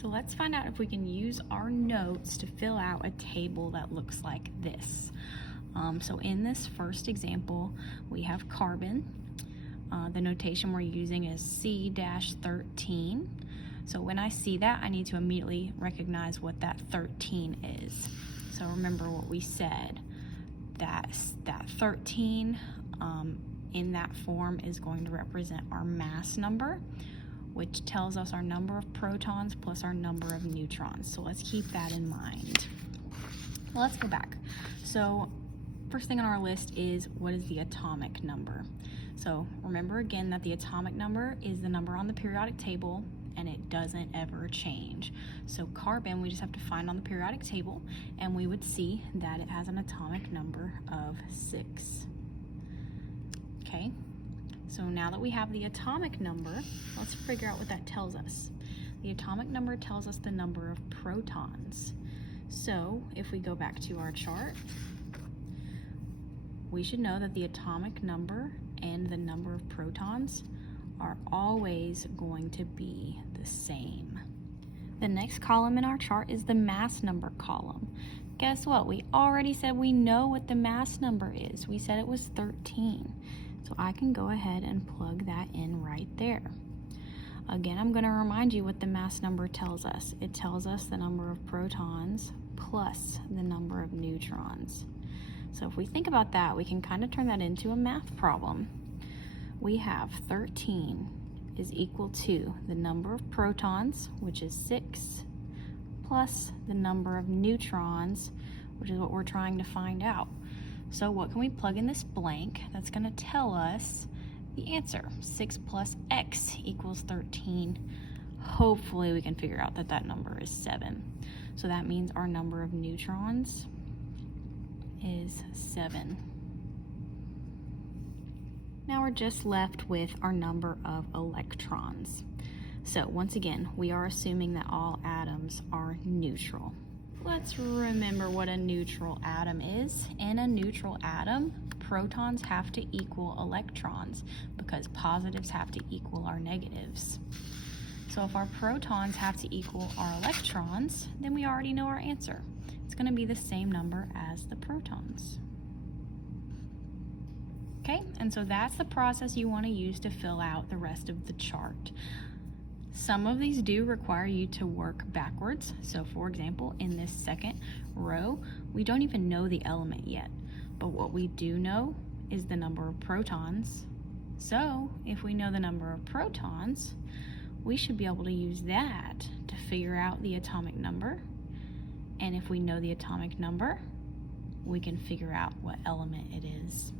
So let's find out if we can use our notes to fill out a table that looks like this. So in this first example, we have carbon. The notation we're using is C-13. So when I see that, I need to immediately recognize what that 13 is. So remember what we said, that 13 in that form is going to represent our mass number, which tells us our number of protons plus our number of neutrons. So let's keep that in mind. Well, let's go back. So first thing on our list is, what is the atomic number? So remember again that the atomic number is the number on the periodic table, and it doesn't ever change. So carbon, we just have to find on the periodic table, and we would see that it has an atomic number of 6. Okay, so now that we have the atomic number, let's figure out what that tells us. The atomic number tells us the number of protons. So if we go back to our chart, we should know that the atomic number and the number of protons are always going to be the same. The next column in our chart is the mass number column. Guess what? We already said we know what the mass number is. We said it was 13. So I can go ahead and plug that in right there. Again, I'm going to remind you what the mass number tells us. It tells us the number of protons plus the number of neutrons. So if we think about that, we can kind of turn that into a math problem. We have 13 is equal to the number of protons, which is 6, plus the number of neutrons, which is what we're trying to find out. So what can we plug in this blank that's going to tell us the answer? 6 plus x equals 13. Hopefully we can figure out that that number is 7. So that means our number of neutrons is 7. Now we're just left with our number of electrons. So once again, we are assuming that all atoms are neutral. Let's remember what a neutral atom is. In a neutral atom, protons have to equal electrons because positives have to equal our negatives. So if our protons have to equal our electrons, then we already know our answer. It's going to be the same number as the protons. Okay, and so that's the process you want to use to fill out the rest of the chart. Some of these do require you to work backwards. So for example, in this second row, we don't even know the element yet. But what we do know is the number of protons. So if we know the number of protons, we should be able to use that to figure out the atomic number. And if we know the atomic number, we can figure out what element it is.